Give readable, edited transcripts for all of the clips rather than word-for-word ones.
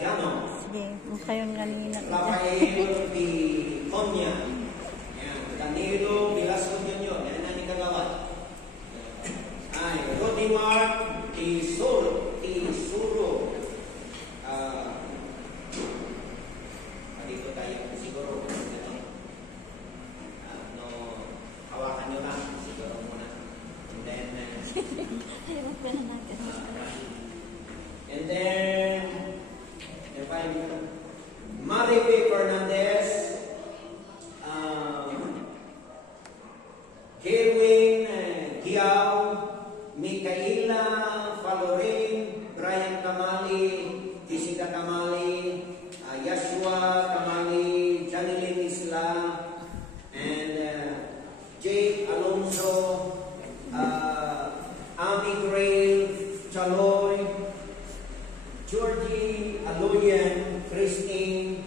piano. Sige, kayo kanina. Rafael Di Conya. Danilo Velasco Jr. Yan na ni Kagawad. Ay, Rodimar Tisuro. Dito tayo siguro. Hawakan nyo lang. Siguro muna. And then, Marife Fernandez, Kerwin Giao, Micaela Falorin, Brian Kamali, Jessica Kamali, Yashua Kamali, Janilin Isla, and Jake Alonso, Ami Grail, Chaloy, Georgie Aloyan, Christine,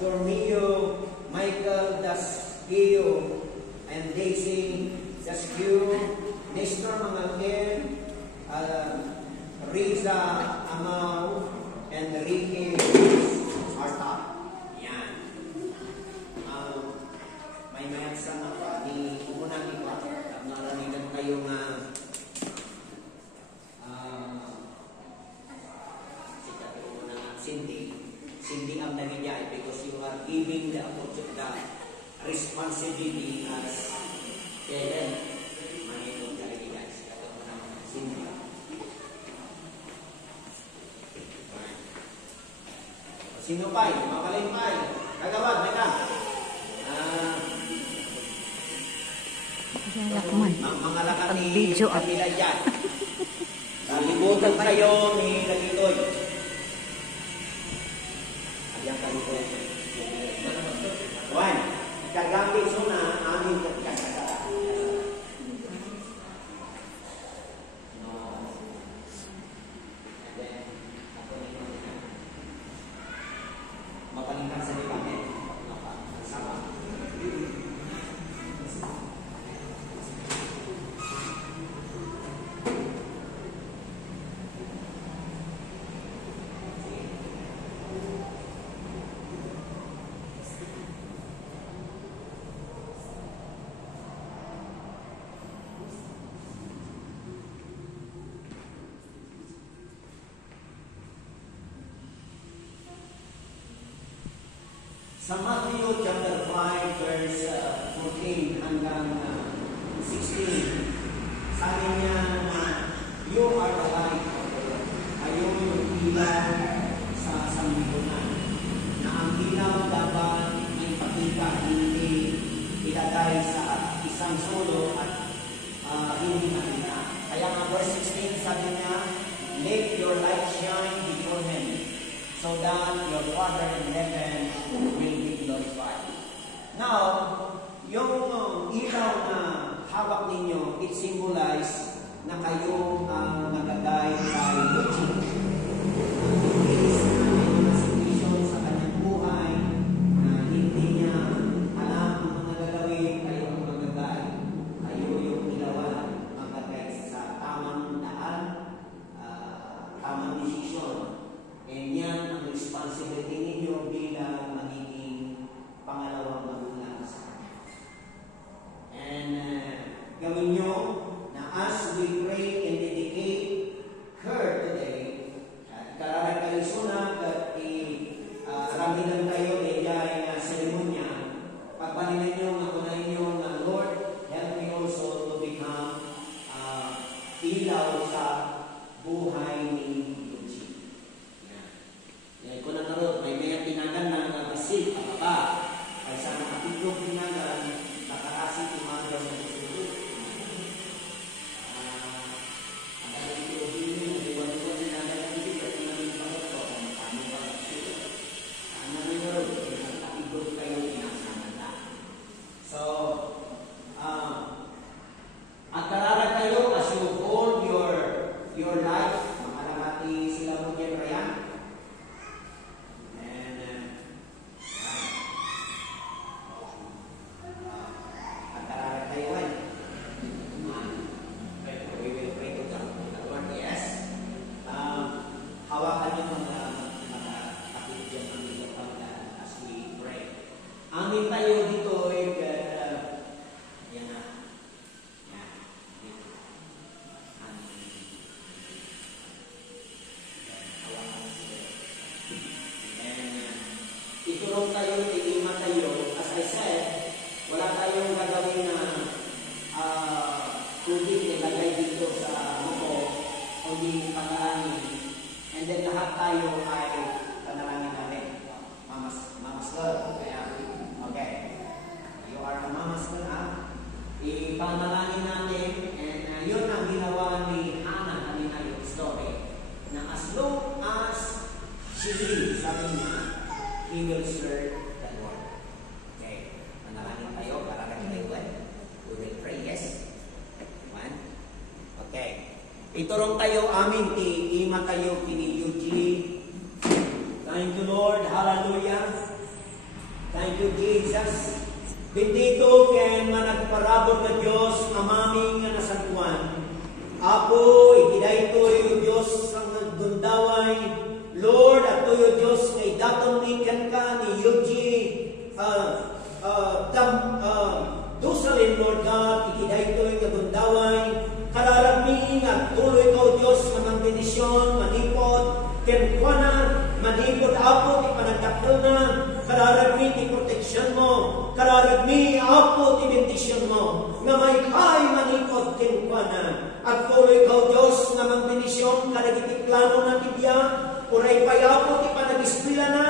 Dormio, Michael Dasgio, and Daisy Dasgio, Nestor Mangangel, Riza Amau, and Ricky Arta. Yan. May mayaksan na pa ni Umunang iba. Naranigan kayo nga Cindy ang nangyayari because you are giving the responsibility as parent. Manitong talaga guys. Ito mo naman Cindy. Sino pa? Makaling pa. Kagawad, may ka. Mga lakas ni Camila dyan. Nalibutan kayo ni Lalitoy. Yang kali ko. Juan, kagamit suna amin kagkakata. No. And then, ako nito. Mapalitan sa liwanag. Sama. Sa Matthew chapter 5 verse 14 hanggang 16, sabi niya na you are the light of the world. Kayo yung ilaw sa sanlibutan. Na ang ilaw dapat ay pakita, hindi ilagay sa isang solo at hindi makita. Kaya nga verse 16 sabi niya, let your light shine before men, so that your Father in heaven will be glorified. Now, yung ilaw na hawak ninyo, it symbolize na kayo ang nagagay kay Luigi. Sa kanyang buhay na hindi niya alam ang mga gagawin, kayo ang magagay. Kayo yung ilawan, magagay sa tamang daan, tamang desisyon. And yan ang responsibility ninyo bilang magiging pangalawang magulang sa kanya. And gawin nyo na as we pray and dedicate her today, kararay kayo sunag at raminan kayo na seremonya, pagpaninan nyo, magunahin nyo na Lord, help me also to become ilaw sa buhay ni kung nangarot, may tinagan na hawakan niyo mga kapatid dyan ang inyong pagdaan as we pray. Amin tayo dito ay yan na. Yan. Dito. Amin. Hawakan sila. And iturong tayo, iima tayo. As I said, wala tayong gagawin na tubig nilagay dito sa muko, kundi panalangin. And then lahat tayo ay panalangin natin. Mama's girl. Kaya, okay. You are a mama's girl, ha? Ipanalangin natin. And yun ang ginawa ni Hannah kanina yung story. Na as long as she lives, sabi niya, he will serve the Lord. Okay. Panalangin tayo para kayo tayo. We will pray, yes? Okay. Iturong tayo amin ti ima tayo kini Eugene. Thank you, Lord. Hallelujah. Thank you, Jesus. Bendito ken managparabot na Dios amaming nga nasantuan. Apo ikiday toyo Dios ang nagdundaway. Lord at toyo Dios kay daton ni ken ka ni Eugene Dusalin, Lord God, ikiday to'y nagundaway. Kararami nga tuloy ko, Diyos, namang benisyon, manipod, kenkwana, manipod apo, ti panagdakil na, kararami ti proteksyon mo, kararami apo, ti bendisyon mo, nga may kay manipod, kenkwana, at tuloy ko, Diyos, namang benisyon, karagiti plano na tibya, uray payapo, ti panagiskwila na,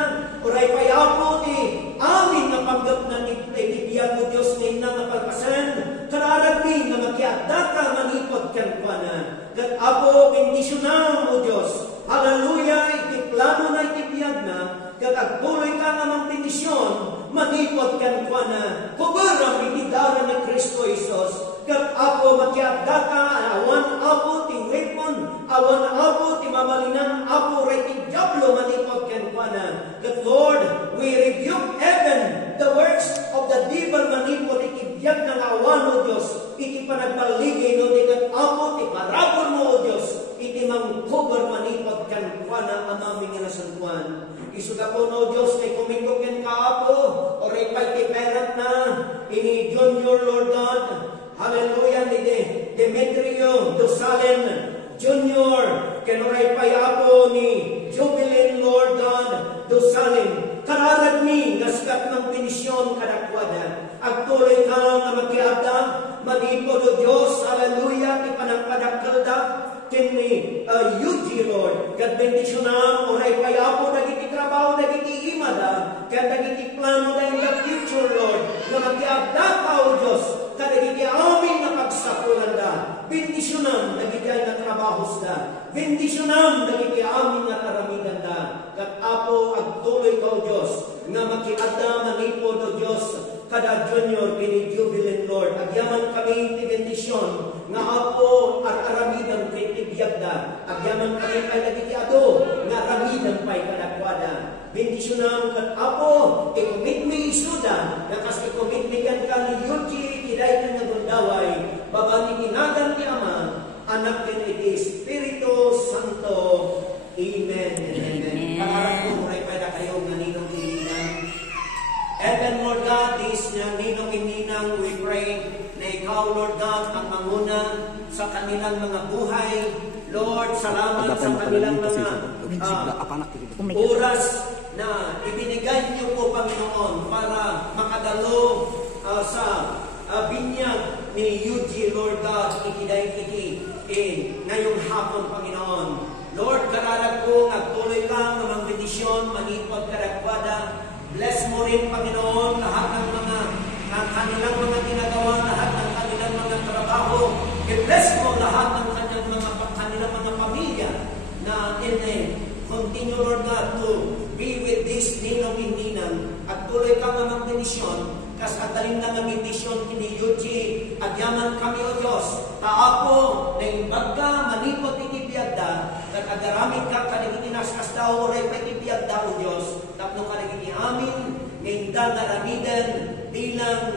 uray payapo, ti amin na panggap na tibiyag mo, Diyos, ngayon na mapalpasan, kararami nga makiagda ka, manipod kenkwana, kat apo, bendisyonan mo, Diyos, hallelujah, iti plano na itibiyag na, kat agtuloy ka namang bendisyon, manipod kenkwana, kubarang itidara ni Kristo Isos, kat apo, makiagda ka, awan apo, ti weapon, awan apo, ti mamalinan, apo, ti diablo, manipod kenkwana, kat Lord, we rebuke heaven, the works of the devil, manipod, itibiyag ng awan, O Diyos, iti panagbaligay, no, di kat apo, ti parabon mo, O Diyos, iti mangkubar, manipod kenkwana, amaming nga nasantuan. Isuga po, no, Diyos, kay kumingkokin ka, apo, oray pa'y ti perat na, ini Junior, Lord God, hallelujah, ni Demetrio Dosalen Junior, kenoray payapo ni Jubilin, Lord God, Dosalen, kararag mi, gaskat ng benisyon kadakwada, agtuloy ka nga magkiada, manipod o Diyos, hallelujah, ipanagpadagkalda, kini Yuji, Lord, kad bendisyonan, oray payapo, dagiti trabaho, dagiti imada, kad dagiti plano na in the future, Lord, nga magkiada ka, O Diyos, kadagiti amin na pagsapulan da, bendisyonan, dagiti ay na trabaho da, bendisyonan, dagiti amin na karamidan da, kat apo, agtuloy ka, O Diyos, nga magkiada, manipod, O Diyos, kada Junior, kini Jubilin, Lord, agyaman kami ti bendisyon, nga apo, aramidan kay tibiyagda, agyaman kami kay dagiti ado, nga ramidan pa'y kadakwada, bendisyonan kat apo, ikumit mi isuda, nakas ikumit mi kan ka ni Yuji, kiday ka nagundaway, babani inagan ti Ama, anak ken iti Espiritu Santo. Amen. Amen. Pangarap ko, muray pa'y da kayo, nga ninong ininang. Heaven, Lord God, this ninong ininang, we pray, na ikaw, Lord God, ang manguna sa kanilang mga buhay. Lord, salamat sa kanilang mga oras na ibinigay niyo po, Panginoon, para makadalo sa binyag ni Yuji, Lord God, ikiday-iki ngayong hapon, Panginoon. Lord, kararag ko, nagtuloy lang ng mga bendisyon, manipod karagwada. Bless mo rin, Panginoon, lahat ng kanilang mga ginagawa, lahat ng kanilang mga trabaho. I-bless mo lahat ng kanilang mga pamilya na continue, Lord God, to be with this ninong ininang at tuloy ka ng bendisyon, kas ataling na ng bendisyon kini Yuji, agyaman kami, O Diyos, taapo, na imbag ka, manipot itibiyagda, at agaramit ka, kanigiti naskas daw, oray pa itibiyagda, O Diyos, tapno kanigiti amin, ngayon daramidan, bilang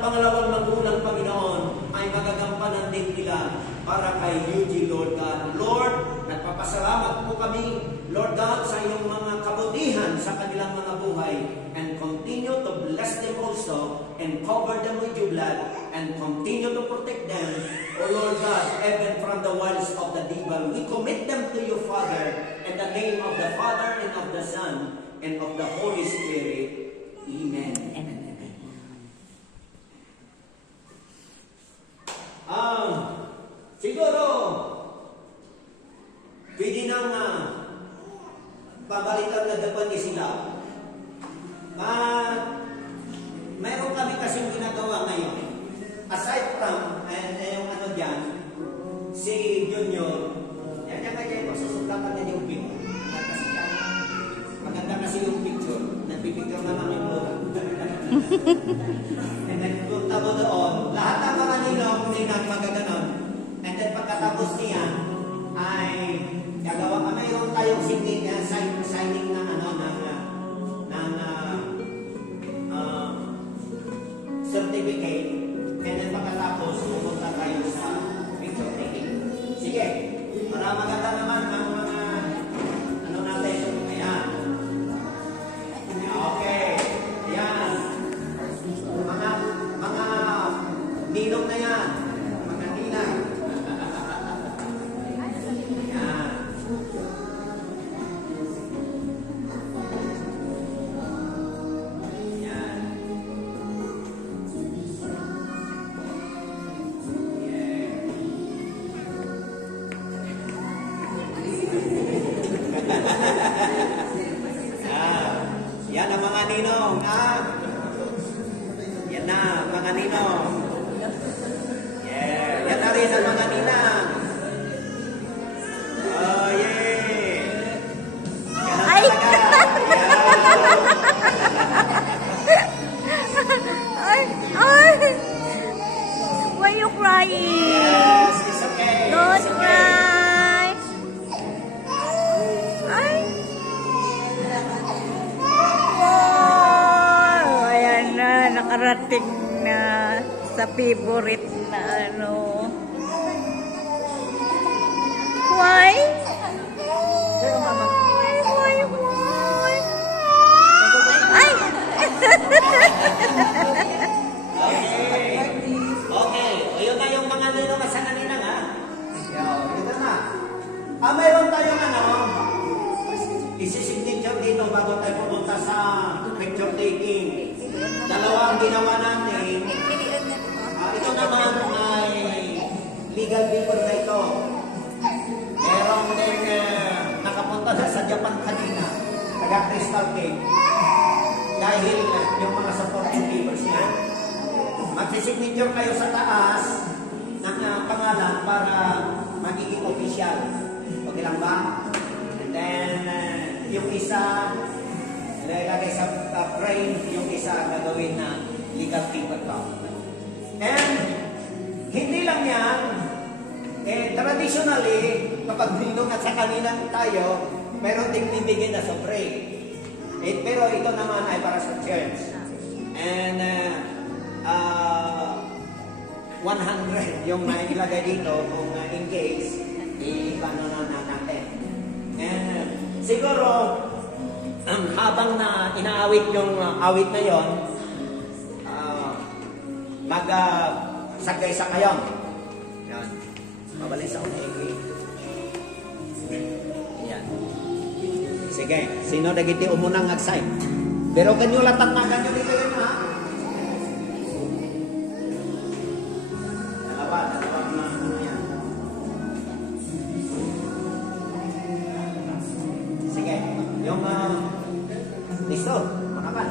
pangalawang magulang, Panginoon, ay magagampanan din nila para kay Yuji, Lord God. Lord, Nagpapasalamat po kami, Lord God, sa iyong mga kabutihan sa kanilang mga buhay, and continue to bless them also and cover them with your blood and continue to protect them, O Lord God, even from the wiles of the devil. We commit them to you, Father, in the name of the Father and of the Son and of the Holy Spirit. Amen. Siguro, pwede nang pabalitan na dapat ni sila. Mayroon kami kasing ginagawa ngayon. Aside from, yung ano dyan, si Junior, yan kaya yung susuplatan niya yung picture. Maganda kasi yung picture. Nagpipicture naman yung lola. And then, punta mo doon, lahat ng mga ninang magaganon. And then, pagkatapos niya, ay gagawa ka, mayroon tayong signing na certificate, and then pagkatapos pupunta tayo sa picture taking. Sige, para maganda naman ang mga ano natin. Ayan. Okay. Ayan. Mga ninong na yan. Mga ninang. Ayan. Yan ang mga ninong, Yan na, mga ninong. Yeah, yan na rin ang mga ninang. Oh, yeah. Yan ang talaga. Ay! Why you crying? Yes, it's okay. Don't It's okay. cry. Ay! Wow! Ayan na, nakarating na sa favorite na ano. Why? Why? Ay! Okay, ayun na yung mga ninong at sana ninang, Ito na. Mayroon tayong isi-signature dito bago tayo pumunta sa picture taking. Dalawa ang ginawa natin. Ito naman ay legal paper na ito. Merong din nakapunta na sa Japan kanina, taga Crystal Cake. Dahil yung mga supporting papers niya. Magsisignature kayo sa taas ng pangalan para magiging official. Okay lang ba? And then, yung isa, ilalagay sa frame, yung isa gagawin na legal paper to. And, hindi lang yan, traditionally, kapag nindong at sa kanina tayo, meron ding bibigyan na sobre. Pero ito naman ay para sa church. And, 100 yung ilagay dito kung in case i-ano na natin. And siguro habang na inaawit yung awit na yon, mag-sagay sa kayo. Yan. Mabalik sa unay. Yan. Sige, sino dagiti umunang nag-sign? Pero kanyo latak na kanyo dito yun, yung listo, makapan.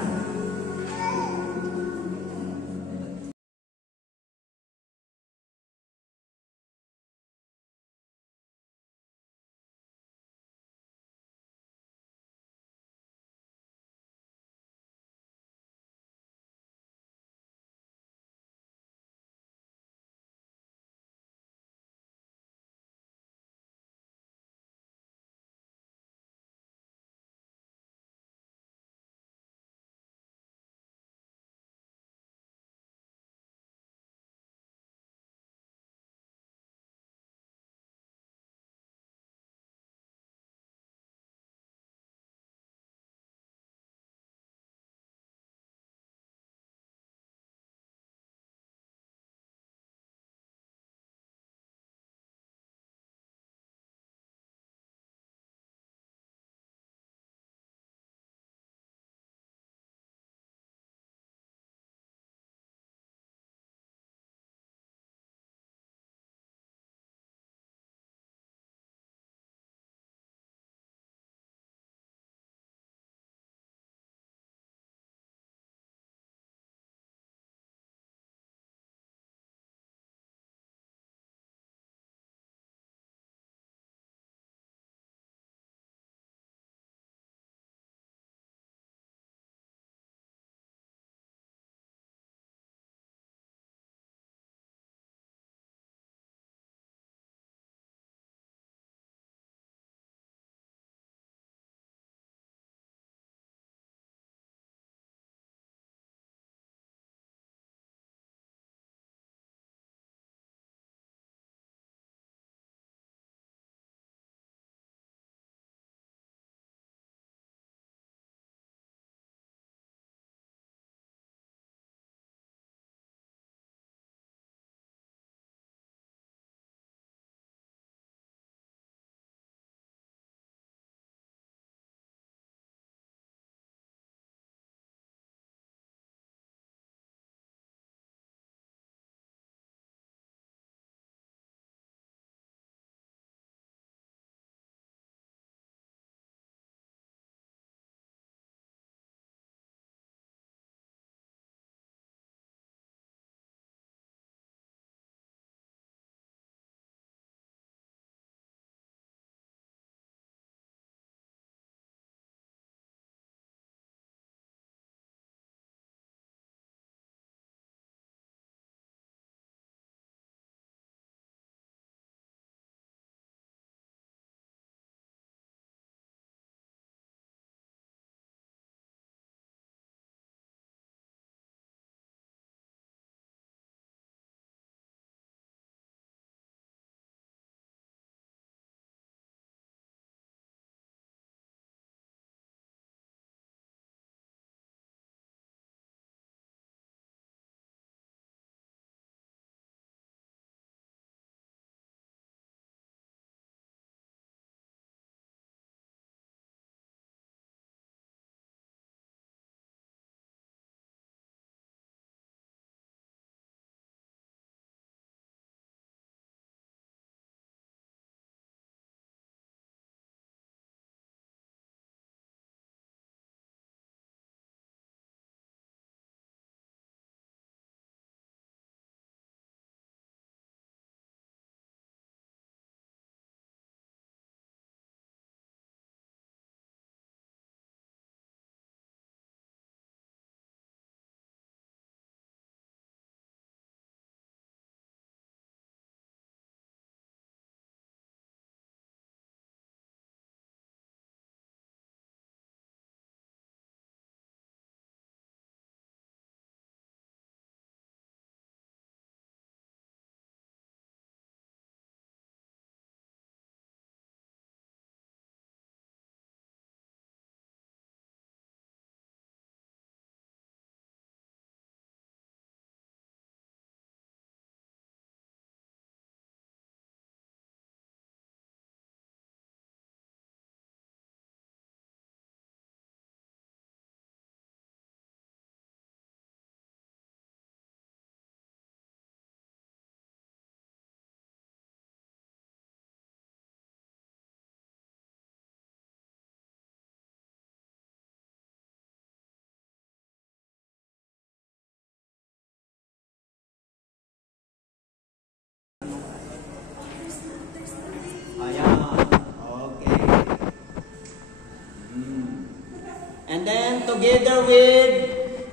together with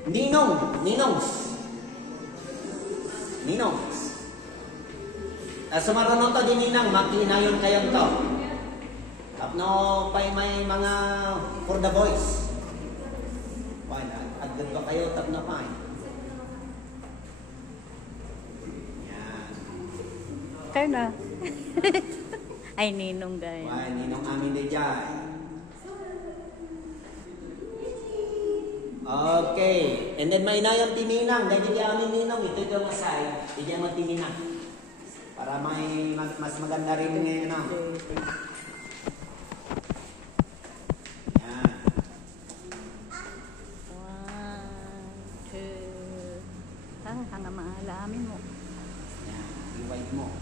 Ninongs. Sumaruno to din Ninang, makinayon kayo to. Tapno pa'y may mga for the boys. Agad ba kayo, tapno pa eh. Yan. Kayo na. Ay, Ninong guys. Ninong amin din dyan. Okay. And then may inayang tininang. Dahil di amin Ninong, ito yung asay. Hindi mo tininang. Para may mas maganda rin ngayon. Yan. 1, 2. Hanggang maalamin mo. Yan. I-white mo.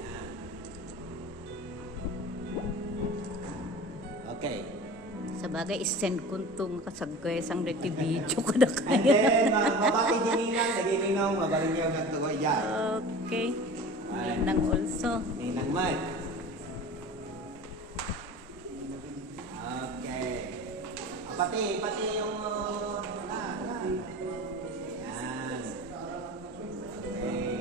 Yan. Okay. Sabagay, isend ko itong kasagay sang reti video ko na And kaya. then, mabati din Ninang, nagininong, mabaling niyo nagtugoy dyan. Okay. Ninang also. Ninang man. Okay. Pati yung... Yan. Okay.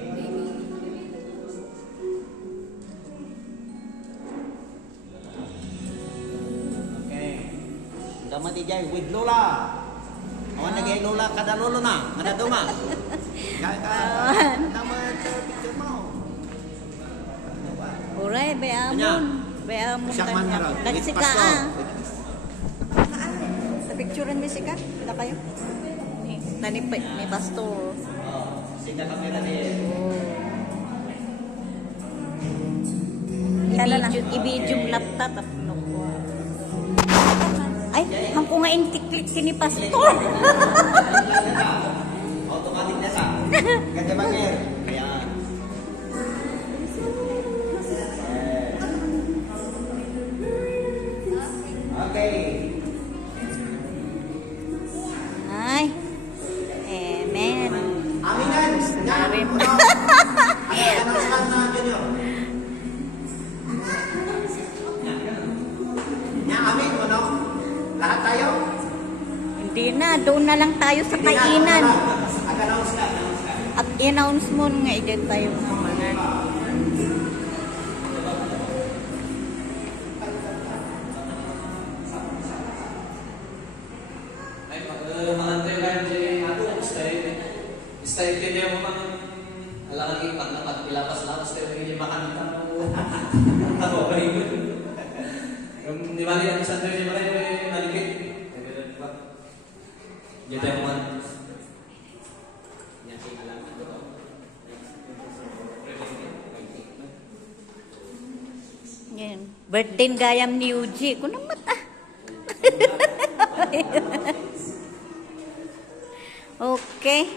Okay. Damati dyan with Lola. Awan nagay Lola kada lolo na. Kada duma. Naman sa picture mo. Uray, bayamon. Bayamon Siya man kanya. meron. Nagsika ah. Sa picturean may sika? Kita kayo? Ni pastor. Sika kamera niya. I-video laptop. Ay, hangko nga intiklik kini pastor. Automatic na sa. Ganda ba ngayon? Ayan. Okay. Ay. Amen. Aminan. Narin. Amin mo, no? Lahat tayo? Hindi na, doon na lang tayo sa kainan. Announce ka. At i-announce mo nga edit tayo ng mga. Ay, mag-antay kayo dyan ako. Style kayo niya mo mang alang pag pilapas-lapas kayo hindi makanita mo. Ako ba yun? Yung di ba ang isang tayo niya may malikit? Diyan tayo man. Yan. Birthday gayam ni Uji. Kunang mata. Okay.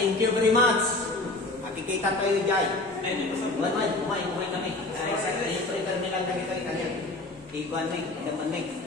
Thank you very much. Makikita tayo dyan. Kumain kami. Sa terminal na ito. Ikuan na.